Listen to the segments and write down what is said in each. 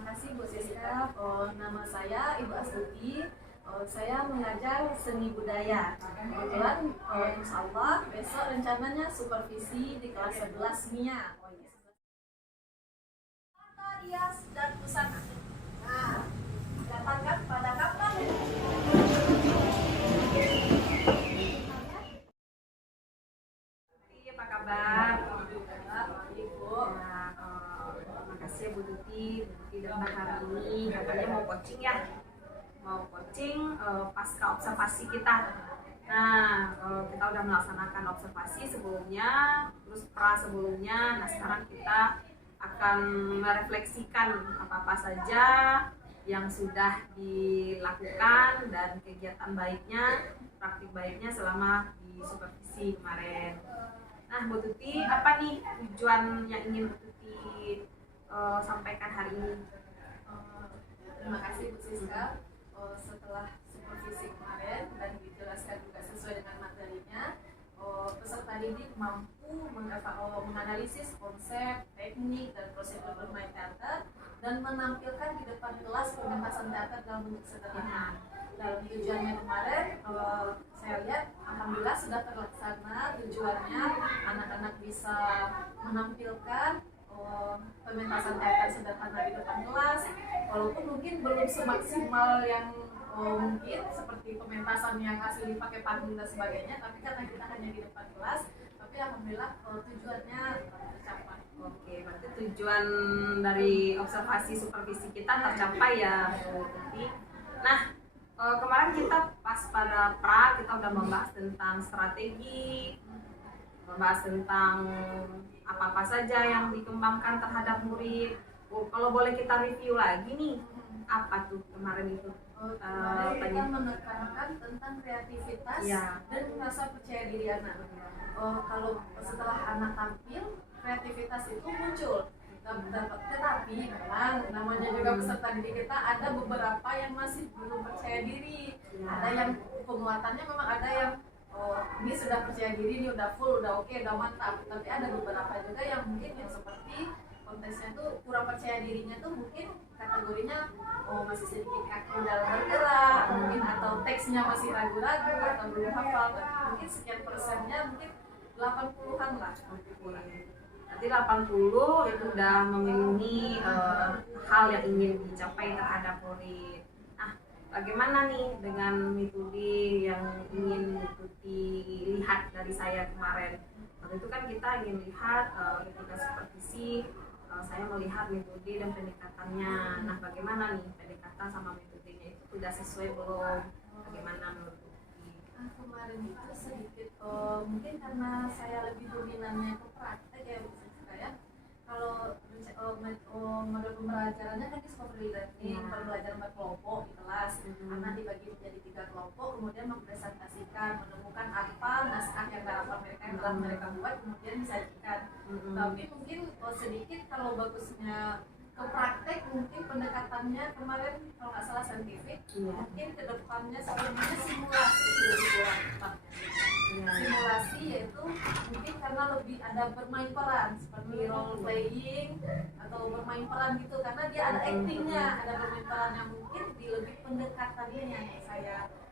Terima kasih Bu Siska. Nama saya Ibu Astuti. Saya mengajar seni budaya. Kebetulan insya Allah besok rencananya supervisi di kelas 11 MIA. Foto hias dan busana. Nah, datangkan pada kapan? Apa kabar? Baik Bu. Ya, terima kasih ya Bu Tuti. Bu Tuti datang hari ini katanya mau coaching ya, mau coaching pasca observasi kita. Nah, kita udah melaksanakan observasi sebelumnya, terus pra sebelumnya. Nah, sekarang kita akan merefleksikan apa-apa saja yang sudah dilakukan dan kegiatan baiknya, praktik baiknya selama di supervisi kemarin. Nah, Bu Tuti, apa nih tujuan yang ingin Bu Tuti sampaikan hari ini? Terima kasih Bu Siska. Setelah supervisi kemarin dan dijelaskan juga sesuai dengan materinya, peserta didik mampu menganalisis konsep, teknik, dan prosedur bermain teater dan menampilkan di depan kelas pementasan teater dalam bentuk sederhana. Dalam tujuannya kemarin, saya lihat alhamdulillah sudah terlaksana. Tujuannya anak-anak bisa menampilkan pementasan teater sederhana di depan kelas, walaupun mungkin belum semaksimal yang mungkin seperti pementasan yang asli pakai panggung dan sebagainya, tapi karena kita hanya di depan kelas, tapi alhamdulillah tujuannya tercapai. Oke, berarti tujuan dari observasi supervisi kita tercapai ya, Bu Tuti. Nah, kemarin kita pas pada pra kita udah membahas tentang strategi, membahas tentang apa-apa saja yang dikembangkan terhadap murid. Kalau boleh kita review lagi nih, apa tuh kemarin itu? Kemarin kita menekankan tentang kreativitas dan rasa percaya diri anak. Kalau setelah anak tampil, kreativitas itu muncul. Tetapi memang namanya juga peserta didik kita ada beberapa yang masih belum percaya diri. Ada yang penguatannya memang ada yang ini sudah percaya diri, ini udah full, udah oke, udah mantap. Tapi ada beberapa juga yang mungkin yang seperti kontesnya tuh kurang percaya dirinya tuh mungkin kategorinya masih sedikit kaku dalam bergerak, mungkin atau teksnya masih ragu-ragu atau belum hafal. Mungkin sekian persennya mungkin 80-an lah. Berarti 80 itu udah memenuhi hal yang ingin dicapai terhadap murid. Nah, bagaimana nih dengan metode yang ingin mengikuti lihat dari saya kemarin? Waktu itu kan kita ingin lihat ketika supervisi, saya melihat metode dan pendekatannya. Nah, bagaimana nih pendekatan sama metodenya itu sudah sesuai belum? Bagaimana menurut Bu? Kemarin itu sedikit mungkin karena saya lebih dominannya ke praktek ya Bu Siska ya. Kalau model pembelajarannya kan discovery learning, pembelajaran berkelompok di kelas. Anak dibagi menjadi 3 kelompok, kemudian mempresentasikan, menemukan apa naskah yang telah mereka buat, kemudian disajikan. Tapi mungkin sedikit kalau bagusnya ke praktek, mungkin pendekatannya kemarin kalau nggak salah saintifik, mungkin kedepannya sebenarnya simulasi lebih kurang tepatnya. Simulasi yaitu mungkin karena lebih ada bermain peran seperti role playing atau bermain peran gitu, karena dia ada actingnya, ada bermain peran yang mungkin di lebih pendekatannya yang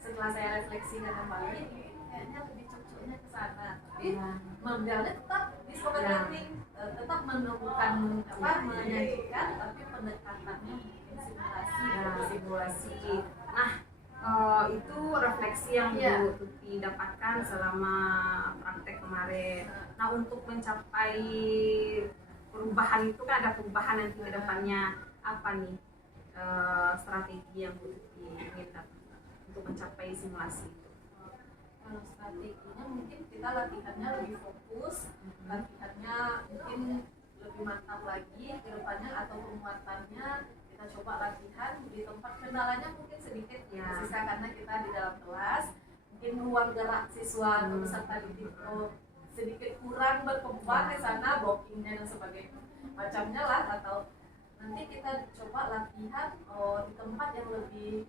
setelah saya refleksikan kembali kayaknya lebih cocoknya ke sana. Tapi modelnya tetap discovery learning, tetap menemukan menyajikan, tapi pendekatannya mungkin simulasi. Nah, itu refleksi yang Bu Tuti dapatkan selama praktek kemarin. Nah, untuk mencapai perubahan itu kan ada perubahan nanti ke depannya. Apa nih strategi yang Bu Tuti ingin dapatkan untuk mencapai simulasi itu? Kalau strateginya mungkin kita latihannya lebih fokus, latihannya mungkin lebih mantap lagi ke depannya, atau penguatannya kita coba latihan di tempat. Kendalanya mungkin sedikit sisa karena kita di dalam kelas, mungkin ruang gerak siswa atau peserta didik sedikit kurang berkembang di sana, blockingnya dan sebagainya macamnya lah. Atau nanti kita coba latihan di tempat yang lebih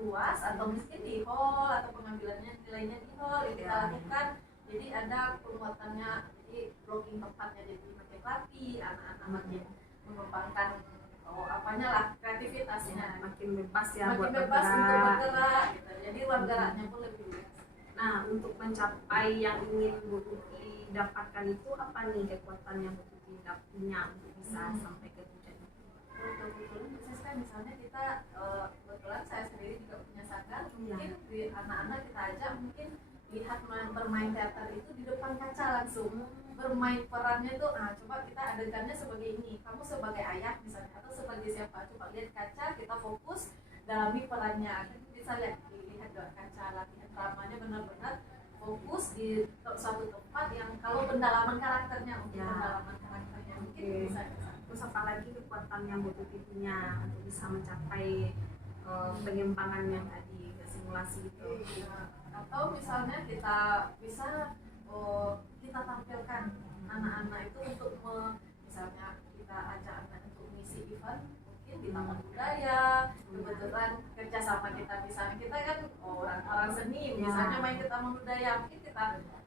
luas, atau mungkin di hall, atau pengambilannya nilainya di hall itu kita lakukan. Jadi ada penguatannya, jadi blocking tempatnya jadi makin rapi, anak-anak makin mengembangkan apanya lah, kreativitasnya. Makin bebas ya Makin buat bebas untuk bergerak. bergerak gitu. Jadi ruang geraknya pun lebih luas. Nah, untuk mencapai yang ingin Bu Tuti dapatkan itu apa nih kekuatan yang Bu Tuti punya untuk bisa sampai ke tujuan itu? Kebetulan khusus kan misalnya kita kebetulan saya sendiri juga punya sanggar, mungkin di anak-anak kita ajak mungkin lihat bermain teater itu di depan kaca langsung bermain perannya tuh, coba kita adegannya sebagai ini, kamu sebagai ayah misalnya atau sebagai siapa, coba lihat kaca, kita fokus dalami perannya, kita bisa lihat dari kaca, latihan dramanya benar-benar fokus di suatu tempat yang kalau pendalaman karakternya pendalaman karakternya mungkin bisa. Terus apa lagi kekuatan yang Bu Tuti punya untuk bisa mencapai pengembangan yang tadi simulasi itu? Atau misalnya kita bisa kita tampilkan anak-anak itu untuk misalnya kita ajak anak untuk mengisi event mungkin di taman budaya, kebetulan kerjasama kita misalnya kita kan orang seni misalnya main ke taman budaya, mungkin kita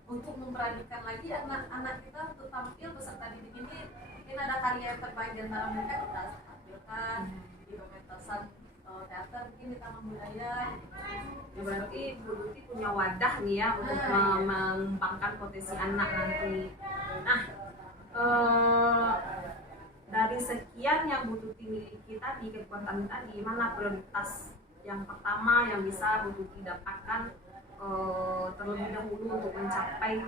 untuk memberanikan lagi anak-anak kita untuk tampil beserta didik ini, mungkin ada karya yang terbaik di antara mereka kita tampilkan di pementasan teater mungkin di taman budaya. Ya, berarti Bu Tuti punya wadah nih ya untuk mengembangkan potensi anak nanti. Nah, dari sekian yang Bu Tuti miliki tadi, kekuatan tadi, mana prioritas yang pertama yang bisa Bu Tuti dapatkan terlebih dahulu untuk mencapai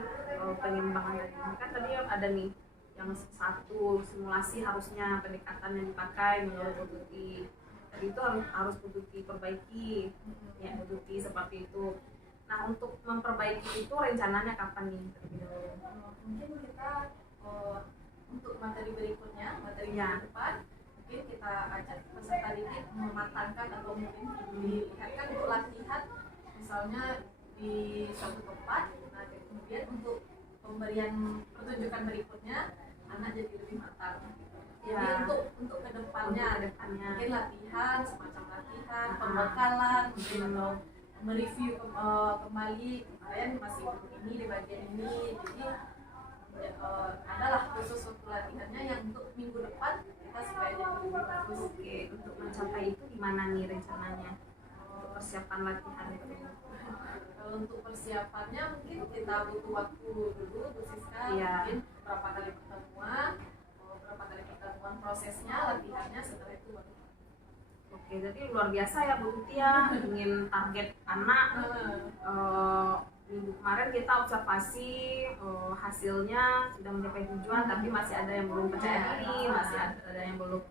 pengembangan tadi? Kan tadi ada nih yang satu simulasi harusnya pendekatan yang dipakai menurut Bu Tuti. Tadi itu harus Bu Tuti perbaiki, ya Bu Tuti seperti itu. Nah, untuk memperbaiki itu rencananya kapan nih? Mungkin kita untuk materi berikutnya, materi depan, mungkin kita ajak peserta didik mematangkan atau mungkin dilihatkan untuk latihan, misalnya di suatu tempat. Nah, kemudian untuk pemberian pertunjukan berikutnya, anak jadi lebih matang. Jadi untuk kedepannya mungkin latihan, semacam latihan, pembekalan, mungkin atau mereview kembali kalian masih untuk ini di bagian ini. Jadi adalah khusus untuk latihannya yang untuk minggu depan kita supaya jadi lebih bagus. Oke, untuk mencapai itu gimana nih rencananya? Untuk persiapan latihan itu? Kalau untuk persiapannya mungkin kita butuh waktu dulu, Bu Siska, mungkin berapa kali pertemuan prosesnya, latihannya, setelah itu baru. Oke, jadi luar biasa ya Bu Tuti ya, ingin target anak. Minggu kemarin kita observasi hasilnya sudah mencapai tujuan, tapi masih ada yang belum percaya diri, masih ada yang belum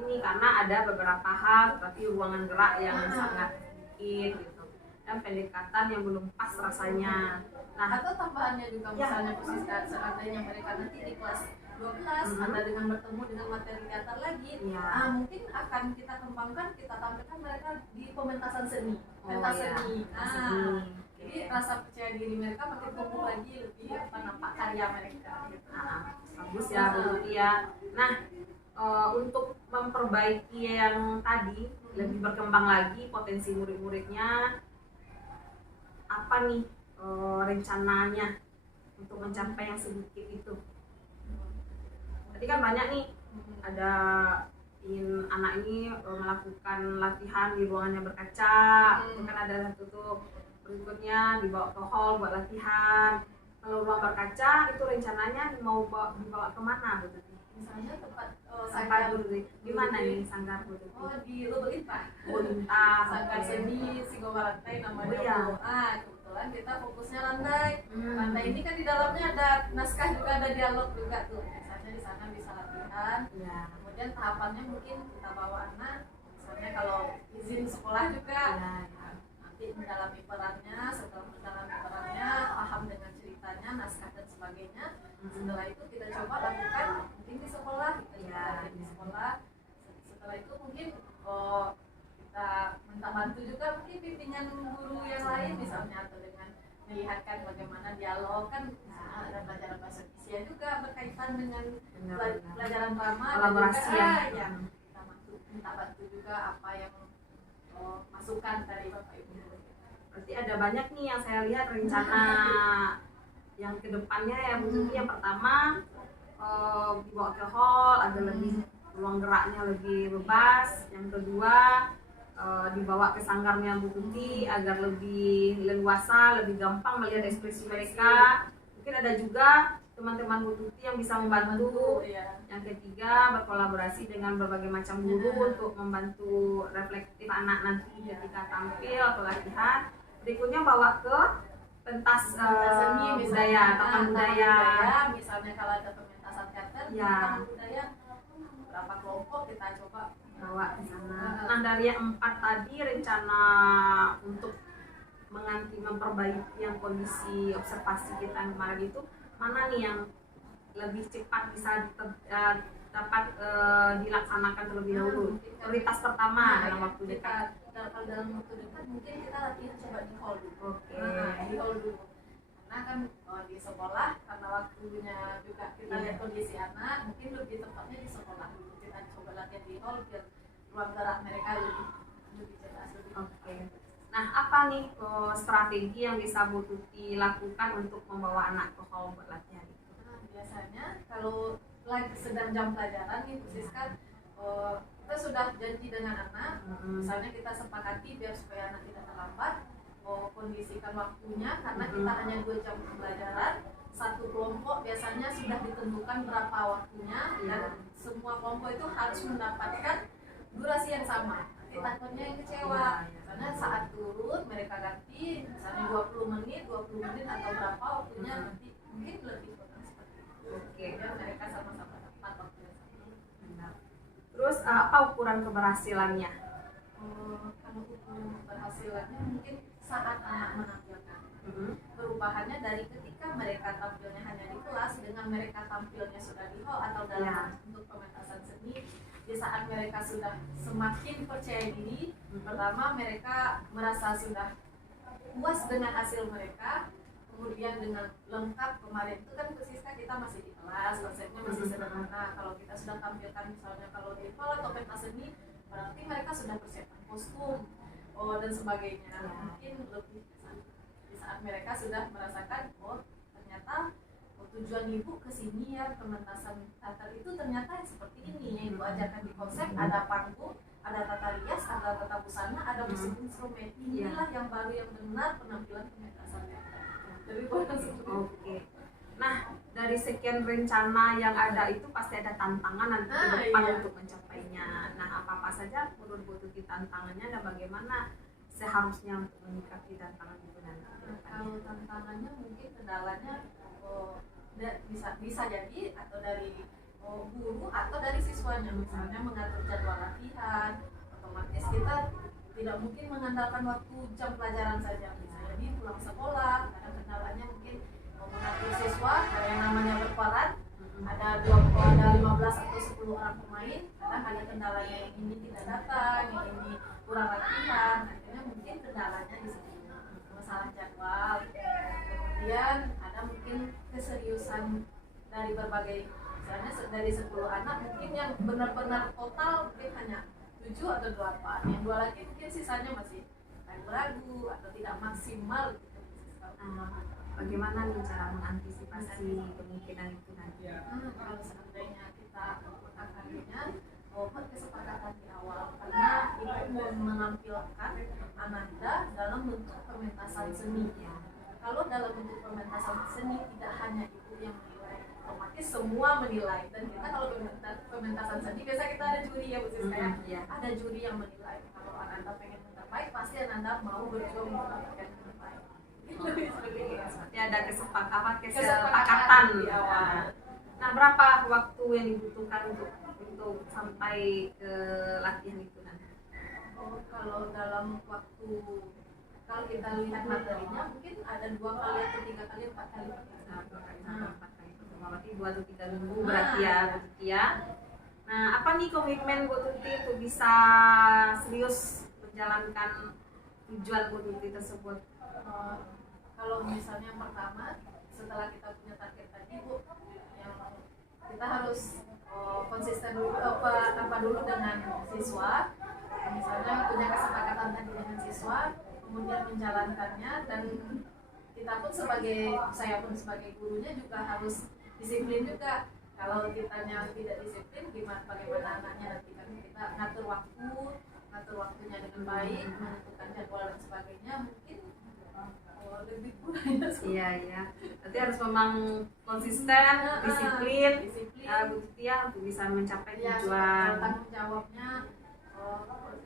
ini karena ada beberapa hal, tapi ruangan gerak yang sangat sedikit gitu, dan pendekatan yang belum pas rasanya. Nah, atau tambahannya juga misalnya seandainya mereka nanti di kelas 12 ada dengan bertemu dengan materi teater lagi, mungkin akan kita kembangkan, kita tampilkan mereka di pementasan seni, seni. Jadi rasa percaya diri mereka makin tumbuh lagi, lebih nampak karya mereka. Bagus ya Bu Tuti ya. Nah, untuk memperbaiki yang tadi lebih berkembang lagi potensi murid-muridnya, apa nih rencananya untuk mencapai yang sedikit itu? Tadi kan banyak nih, ada ingin anak ini melakukan latihan di ruangan yang berkaca, itu kan ada satu tuh, berikutnya dibawa ke hall buat latihan. Kalau ruang berkaca itu rencananya mau dibawa kemana Bu Tuti? Misalnya tempat sanggar Bu Tuti, gimana nih sanggar Bu Tuti? Di Lubelintah. Sanggar seni Singobarantai namanya. Kebetulan kita fokusnya lantai. Lantai ini kan di dalamnya ada naskah juga, ada dialog juga tuh. Misalnya di sana bisa latihan. Kemudian tahapannya mungkin kita bawa anak, misalnya kalau izin sekolah juga, nanti mendalami perannya, setelah mendalami perannya, paham dengan ceritanya, naskah dan sebagainya. Setelah itu kita coba lakukan mungkin di sekolah, di sekolah. Setelah itu mungkin kita minta bantu juga mungkin bimbingan guru yang lain misalnya, atau dengan melihatkan bagaimana dialog kan, ada pelajaran bahasa Indonesia juga berkaitan dengan pelajaran drama, kolaborasi ya. Kita minta bantu juga apa yang masukan dari Bapak Ibu. Berarti ada banyak nih yang saya lihat rencana yang kedepannya ya Bu Tuti. Yang pertama dibawa ke hall, ada lebih ruang geraknya lebih bebas. Yang kedua, dibawa ke sanggarnya Bu Tuti agar lebih leluasa, lebih gampang melihat ekspresi mereka. Mungkin ada juga teman-teman Bu Tuti yang bisa membantu. Yang ketiga, berkolaborasi dengan berbagai macam guru untuk membantu reflektif anak nanti ketika tampil atau latihan. Berikutnya bawa ke pentas seni, budaya, taman budaya. Misalnya kalau ada pementasan teater, Ya. taman budaya berapa kelompok kita coba bawa ke sana. Nah, dari yang 4 tadi rencana untuk memperbaiki yang kondisi observasi kita yang kemarin itu, mana nih yang lebih cepat bisa dapat dilaksanakan terlebih dahulu? Prioritas pertama dalam waktu dekat. Dalam waktu dekat mungkin kita latihan coba di hall dulu. Oke. Di hall dulu. Karena kan di sekolah karena waktunya juga kita lihat kondisi anak, mungkin lebih tepatnya di sekolah dulu. Kita coba latihan di hall biar ruang gerak mereka lebih jelas. Oke. Nah, apa nih strategi yang bisa Bu Tuti lakukan untuk membawa anak ke hall buat latihan itu? Nah, biasanya kalau lagi sedang jam pelajaran nih Bu Siska, kita sudah janji dengan anak, misalnya kita sepakati biar supaya anak tidak terlambat, kondisikan waktunya karena kita hanya 2 jam pelajaran, satu kelompok biasanya sudah ditentukan berapa waktunya dan semua kelompok itu harus mendapatkan durasi yang sama. Nanti takutnya yang kecewa, karena saat turun mereka ganti misalnya 20 menit atau berapa waktunya, nanti mungkin lebih kurang seperti itu. Oke. Biar mereka sama-sama dapat waktunya. Terus apa ukuran keberhasilannya? Kalau ukuran keberhasilannya mungkin saat anak menampilkan. Perubahannya dari ketika mereka tampilnya hanya di kelas dengan mereka tampilnya sudah di hall atau dalam bentuk pementasan seni. Di saat mereka sudah semakin percaya diri, pertama mereka merasa sudah puas dengan hasil mereka, kemudian dengan lengkap. Kemarin itu kan Siska kita masih di kelas, konsepnya masih sederhana. Kalau kita sudah tampilkan misalnya kalau di hall atau pentas seni, berarti mereka sudah persiapan kostum dan sebagainya. Mungkin lebih di saat mereka sudah merasakan, ternyata tujuan ibu kesini ya pementasan teater itu ternyata seperti ini. Ibu ajarkan di konsep, ada panggung, ada tata rias, ada tata busana, ada musik instrumen. Inilah yang baru yang benar penampilan pementasan teater. Jadi Oke. Nah, dari sekian rencana yang ada itu pasti ada tantangan nanti ke depan untuk mencapainya. Nah, apa saja menurut Bu Tuti tantangannya dan bagaimana seharusnya untuk menyikapi tantangan itu nanti? Kalau tantangannya mungkin kendalanya bisa jadi atau dari guru atau dari siswanya, misalnya mengatur jadwal latihan. Otomatis kita tidak mungkin mengandalkan waktu jam pelajaran saja, bisa jadi pulang sekolah. Karena kendalanya mungkin mengatur siswa, karena yang namanya berperan ada 15 atau 10 orang pemain, kadang ada kendalanya yang ini tidak datang, yang ini kurang latihan. Akhirnya mungkin kendalanya di sini masalah jadwal. Kemudian ada mungkin keseriusan dari berbagai, misalnya dari 10 anak mungkin yang benar-benar total mungkin hanya 7 atau 8, yang 2 lagi mungkin sisanya masih ragu-ragu atau tidak maksimal gitu. Bagaimana nih cara mengantisipasi kemungkinan itu nanti? Kalau seandainya kita akannya kesepakatan di awal, karena ibu mau menampilkan Ananda dalam bentuk pementasan seni. Kalau dalam bentuk pementasan seni tidak hanya ibu yang menilai, otomatis semua menilai. Dan kita kalau pementasan seni biasa kita ada juri ya Bu Siska, ada juri yang menilai. Kalau Ananda pengen yang terbaik, pasti Ananda mau berjuang mendapatkan yang terbaik. Seperti ada kesepakatan di awal. Nah, berapa waktu yang dibutuhkan untuk sampai ke latihan itu nanti? Kalau dalam waktu, kalau kita lihat materinya mungkin ada 2 kali atau 3 kali 4 kali. 2 kali sampai 4 kali. Berarti 2 atau 3 minggu berarti ya, Bu Tuti ya. Nah, apa nih komitmen Bu Tuti untuk bisa serius menjalankan tujuan Bu Tuti tersebut? Kalau misalnya yang pertama, setelah kita punya target tadi Bu, yang kita harus konsisten dulu dulu dengan siswa. Misalnya punya kesepakatan tadi dengan siswa, kemudian menjalankannya, dan kita pun saya pun sebagai gurunya juga harus disiplin juga. Kalau kitanya tidak disiplin, bagaimana anaknya nanti kan kita ngatur waktunya dengan baik, menentukan jadwal dan sebagainya, mungkin lebih mudah. Iya iya. Berarti harus memang konsisten, disiplin, Bu Tuti ya, untuk bisa mencapai Ya, tujuan. tanggung jawabnya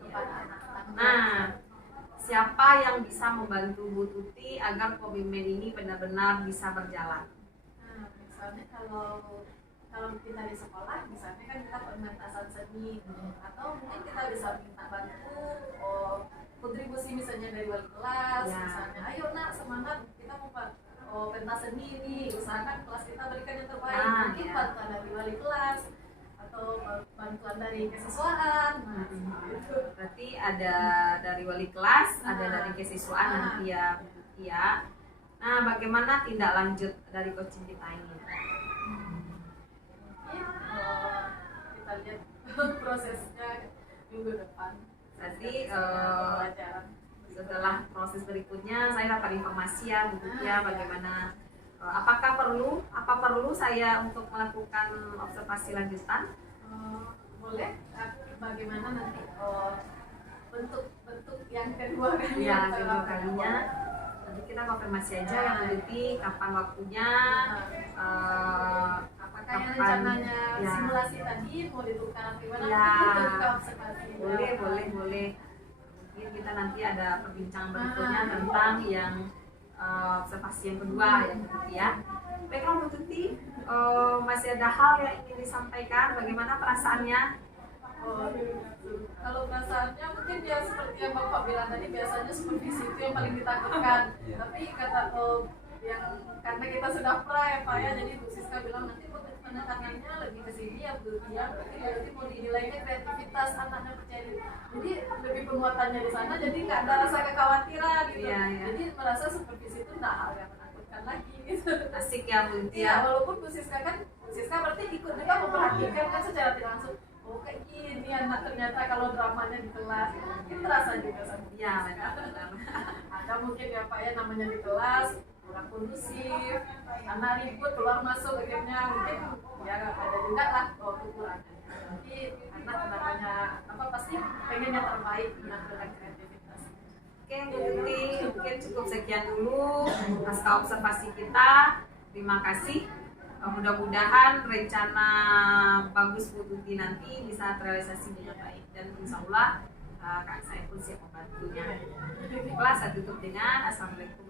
kepada anak. Nah, siapa yang bisa membantu Bu Tuti agar Komimed ini benar-benar bisa berjalan? Nah, misalnya kalau kita di sekolah, misalnya kan kita pementasan seni, atau mungkin kita bisa minta bantu kontribusi misalnya dari wali kelas, Ya. misalnya, ayo nak semangat kita mau pentas seni ini, usahakan kelas kita berikan yang terbaik, mungkin ya. bantuan dari wali kelas atau bantuan dari kesiswaan, gitu. Berarti ada dari wali kelas, ada dari kesiswaan nanti ya Bu Tuti ya. Nah, bagaimana tindak lanjut dari coaching kita ini? Kita lihat prosesnya minggu depan. Berarti pelajaran setelah proses berikutnya saya dapat informasi ya Bu Tuti ya, bagaimana apa perlu saya untuk melakukan observasi lanjutan? Boleh. Bagaimana nanti bentuk yang kedua kali? Ya, kedua kalinya nanti kita konfirmasi aja ya Bu Tuti, kapan waktunya, Apakah yang rencananya ya. simulasi tadi mau ditukar atau gimana? Ya. Mungkin kita buka observasi. Boleh. Mungkin kita nanti ada perbincangan berikutnya tentang yang observasi yang kedua ya Bu Tuti ya. Baiklah Bu Tuti, masih ada hal yang ingin disampaikan, bagaimana perasaannya? Kalau perasaannya mungkin ya seperti yang Bapak bilang tadi, biasanya supervisi itu yang paling ditakutkan. Tapi yang karena kita sudah pra ya Pak ya, jadi Bu Siska bilang nanti penekanannya lebih ke sini ya Bu ya, berarti mau dinilainya kreativitas anaknya, percaya diri. Jadi lebih penguatannya di sana, jadi nggak ada rasa kekhawatiran gitu. Iya. Jadi merasa supervisi itu nggak hal yang menakutkan lagi gitu. Asik ya Bu Tuti Iya, ya. walaupun Bu Siska berarti ikut juga memperhatikan kan secara tidak langsung. Oh kayak gini anak ternyata kalau dramanya di kelas, mungkin terasa juga sama Bu Iya, Siska. benar. Ada mungkin ya Pak ya, namanya di kelas kurang kondusif, anak ribut keluar masuk akhirnya mungkin ya ada juga lah kekurangan. Tapi anak namanya pasti pengen yang terbaik menampilkan kreativitas. Oke Bu Tuti, mungkin cukup sekian dulu pasca observasi kita. Terima kasih. Mudah-mudahan rencana bagus Bu Tuti nanti bisa terrealisasi dengan baik, dan insya Allah Kak saya pun siap membantunya. Baiklah, saya tutup dengan Assalamualaikum